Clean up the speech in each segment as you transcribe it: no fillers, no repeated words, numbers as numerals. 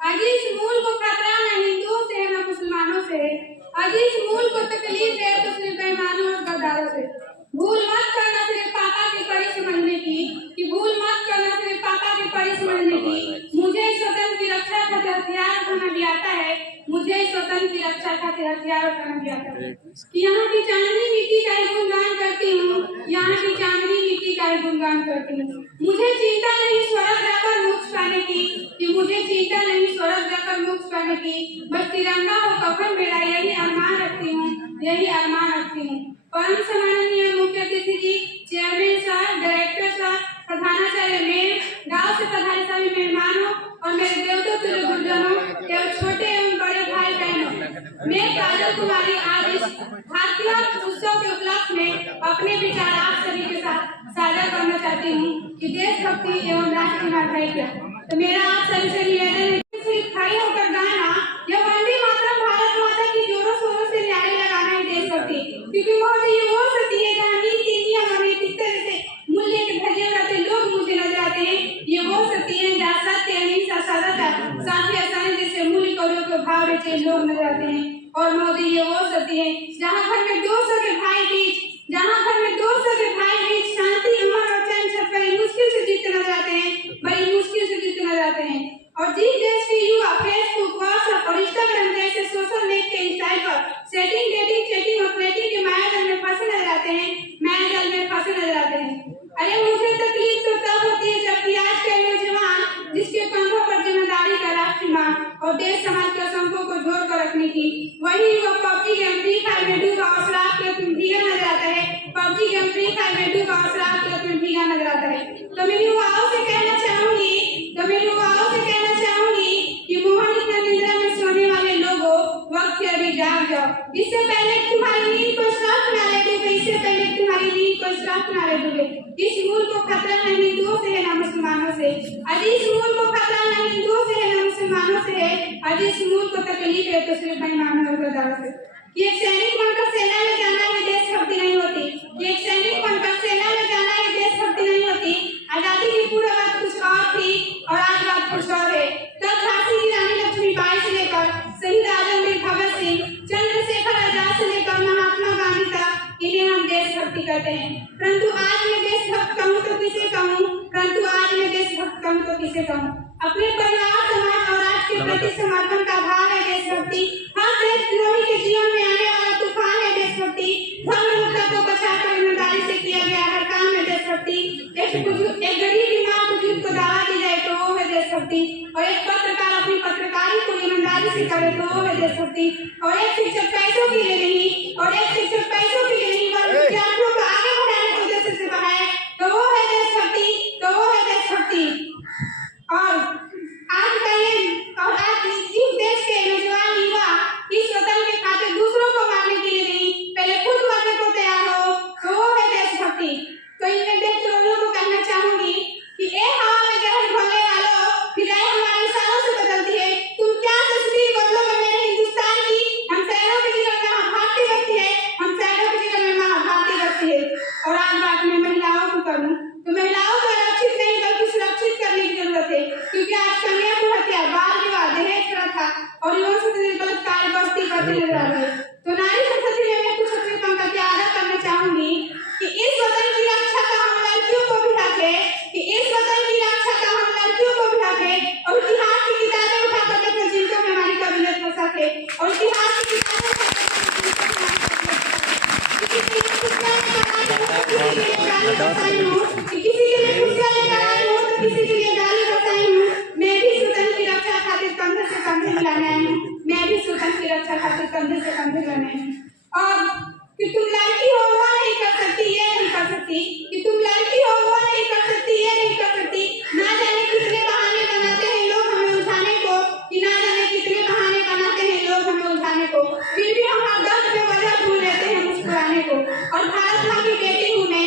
आज इस मुल्क को खतरा न हिंदुओं से है न मुसलमानों से है। आज इस मुल्क को तकलीफ है तो सिर्फ बेईमानों और गद्दारों से। भूल मत करना सिर्फ पापा की परी समझने की, कि भूल मत करना सिर्फ पापा की परी समझने की। मुझे स्वतंत्र की रक्षा खातिर हथियार उठाना भी आता है, मुझे स्वतंत्र की रक्षा खातिर हथियार उठाना भी आता है। कि यहाँ की चांदनी मिट्टी का ही गुणगान करती हूँ, यहाँ की चांदनी मिट्टी का ही गुणगान करती हूँ। मुझे चिंता नहीं स्वर्ग जाकर मोक्ष पाने की, कि मुझे चिंता नहीं स्वर्ग जाकर मोक्ष पाने की। बस तिरंगा हो कफन मेरा यही अरमान रखती हूँ, यही अरमान रखती हूँ। परम सम्माननीय मुख्य अतिथि जी, चेयरमैन साहब, डायरेक्टर साहब, प्रधानाचार्य मैम, गांव से पधारे सभी मेहमानों और मेरे देवता तुल्य गुरुजनों एवं छोटे एवं बड़े भाई बहनों, मैं काजल कुमारी आज इस भारतीय उत्सव के उपलक्ष्य में अपने विचार आप सभी के साथ साझा करना चाहती हूँ कि देशभक्ति एवं राष्ट्रीय नागरिक क्या। तो मेरा आप सभी से निवेदन है कि खड़े होकर गाना या वंदे मातरम भारत माता की जोरों शोरों से नारे लगाना ही देशभक्ति, क्योंकि ये वो सती है जहाँ नीति नियम और नैतिक तरह से मूल्य के धजे उड़ाते लोग मुझे नजर आते हैं। ये वो सती है जहाँ सत्य अहिंसा सरलता साथी आसानी जैसे मूल्य कौड़ियों के भाव बेचे लोग नजर आते हैं। और मोदी ये वो सती है जहाँ घर में दो सगे भाई बीच, जहाँ घर में दो सगे भाई बीच शांति अमन और चैन सब बड़ी मुश्किल से जीतते नजर आते हैं, बड़ी मुश्किल से जीतते नजर आते हैं। और जिस देश के युवा फेसबुक, व्हाट्सएप और इंस्टाग्राम जैसे सोशल नेट के स्टाइल पर सेटिंग, डेटिंग, चैटिंग और फ्लर्टिंग के मायाजाल में फंसे नजर आते हैं, मायाजाल में फंसे नजर आते हैं। अरे मुझे तकलीफ तो तब होती है जब आज के नौजवान जिसके कंधों पर जिम्मेदारी का राष्ट्रीय मां और देश समाज के संघों को जोड़ कर रखने की, वही युवा पबजी गेम फ्री फायर में डूबा और शराब के अपने भीगा नजर आता है, पबजी गेम फ्री फायर में डूबा और शराब के अपने भीगा नजर आता है। तो मेरी युवाओं से कहना चाहूंगी कि मोहन इतना निद्रा में सोने वाले लोगों वक्त अभी जाग जाओ, इससे पहले तुम्हारी नींद को श्राप ना ले डूबे, इससे पहले तुम्हारी नींद को श्राप ना ले डूबे। इस मुल्क को खतरा न हिंदुओं से है न मुसलमानों से, आज इस मुल्क को खतरा न हिंदुओं से है न मुसलमानों से है, आज इस मुल्क को तकलीफ है तो सिर्फ बेईमानों और गद्दारों से। कि एक सैनिक बनकर सेना में जाना है देशभक्ति नहीं होती, कि एक सैनिक बनकर सेना में जाना है देशभक्ति नहीं होती। आजादी की पूर्व बात कुछ और थी और आज बात कुछ और है। तब झांसी की रानी लक्ष्मीबाई से लेकर शहीद आजमगीर भगत सिंह, चंद्रशेखर आजाद से लेकर महात्मा गांधी तक इन्हें हम देशभक्ति कहते हैं। परंतु आज मैं देशभक्त कहूँ तो किसे कहूँ, परंतु आज मैं देशभक्त कहूँ तो किसे कहूँ। अपने परिवार, समाज और राष्ट्र के प्रति समर्पण का भाव है देशभक्ति। हर देशद्रोही के जीवन में आने वाला तूफान है देशभक्ति। धर्म को बचाकर ईमानदारी से किया गया हर काम है देशभक्ति। एक गरीब माँ बुजुर्ग को दवा दी जाए तो वो है देशभक्ति, और एक पत्रकार अपनी पत्रकारी को ईमानदारी से करे तो वो है देशभक्ति, और एक शिक्षक पैसों के लिए नहीं बल्कि विद्यार्थियों को आगे बढ़ाने के उद्देश्य से पढ़ाए तो वो है देशभक्ति। और आज इस देश के नौजवान युवा इस वतन के खातिर दूसरों को मारने के लिए नहीं, पहले खुद मरने को तैयार हो तो वो है देशभक्ति। तो इन देशद्रोहियों को कहना चाहूंगी कि ए हवा में जहर घोलने वालों, फिजाएं हमारे इशारों से बदलती है, तुम क्या तस्वीर बदलोगे मेरे हिंदुस्तान की। हम शहरों के जीवन में महाभारती व्यक्ति है, हम शहरों के जीवन में महाभारती व्यक्ति है। और आज बात मैं महिलाओं को करूँ तो महिलाओं को आरक्षित नहीं बल्कि सुरक्षित करने की जरूरत है, क्योंकि आज कन्या की हत्या, बाल विवाह, दहेज प्रथा और यौन शोषण से बलात्कार बढ़ती नजर आ रही है। तो नारी संस्कृति में मैं कुछ अपनी पंक्ति आधा करना चाहूंगी कि इस वतन की रक्षा का हम लड़कियों को भी हक है, कि इस वतन की रक्षा का हम लड़कियों को भी हक है, और इतिहास की किताबें उठाकर अपने जिंदगी में हमारी कबीयत हो सके, और इतिहास की किताबें किसी के लिए गाली बसाई हूँ, मैं भी स्वतंत्र की रक्षा खातिर कंधे से कंधे मिलाने आई हूँ, मैं भी स्वतंत्र की रक्षा खातिर कंधे से कंधे मिलाने आई हूँ। और कि तुम लड़की हो वो नहीं कर सकती, ये नहीं कर सकती, कि तुम लड़की हो वो नहीं कर सकती, ये नहीं कर सकती। ना जाने कितने बहाने बनाते हैं लोग हमें उठाने को, कि ना जाने कितने बहाने बनाते हैं लोग हमें उठाने को, फिर भी हम हर दर्द में वजह भूल लेते हैं मुस्कुराने को। और भारत माँ की बेटी हूँ मैं,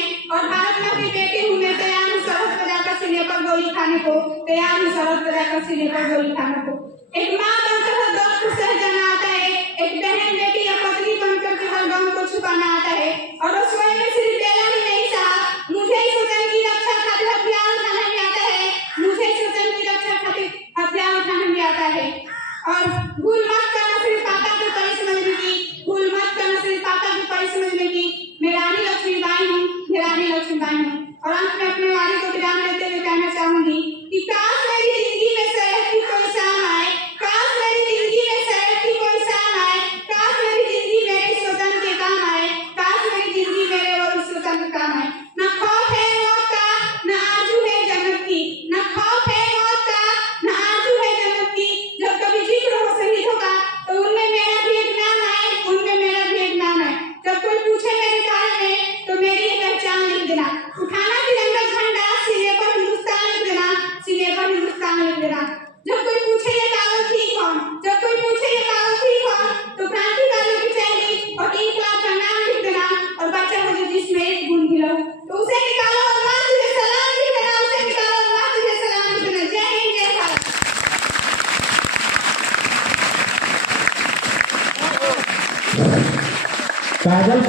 तैयार हूँ सरहद पर जाकर सीने पर गोली खाने को, तैयार हूँ सरहद पर जाकर सीने पर गोली खाने को। एक माँ बनकर हर दर्द को सह जाना आता है, एक बहन, बेटी या पत्नी बनकर के हर गम को छुपाना आता है। और रसोई में सिर्फ बेला ही नहीं साहब, मुझे इस वतन की रक्षा खातिर हथियार उठाना भी आता है, मुझे इस वतन की रक्षा खातिर हथियार उठाना भी आता है।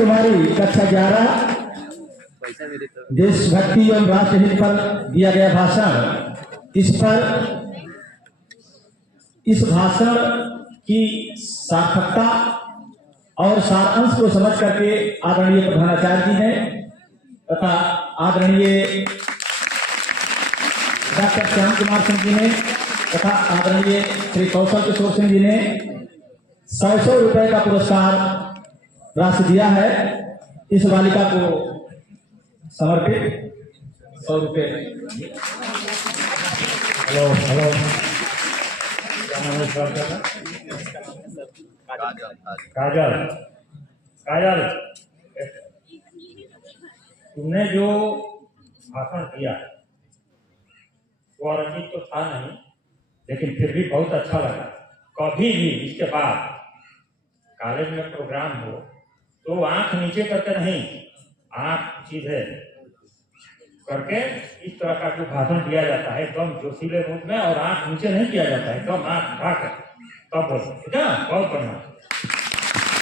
कुमारी कक्षा 11 देशभक्ति एवं राष्ट्रहित पर दिया गया भाषण। इस भाषण की सार्थकता और सारांश को समझ करके आदरणीय प्रधानाचार्य जी ने तथा आदरणीय डॉक्टर श्याम कुमार सिंह जी ने तथा आदरणीय श्री कौशल किशोर सिंह जी ने 100 रुपए का पुरस्कार राशि दिया है। इस बालिका को समर्पित 100 रुपए। हेलो हेलो, क्या नाम है सर का? काजल। काजल, तुमने जो भाषण दिया वो औरंगजेब तो था नहीं, लेकिन फिर भी बहुत अच्छा लगा। कभी भी इसके बाद कॉलेज में प्रोग्राम हो तो आंख नीचे करके नहीं, आंख सीधे करके इस तरह का जो भाषण दिया जाता है एकदम जोशीले रूप में, और आंख नीचे नहीं किया जाता है, एकदम आंख उठा कर तब बोल सकते। बहुत बढ़िया।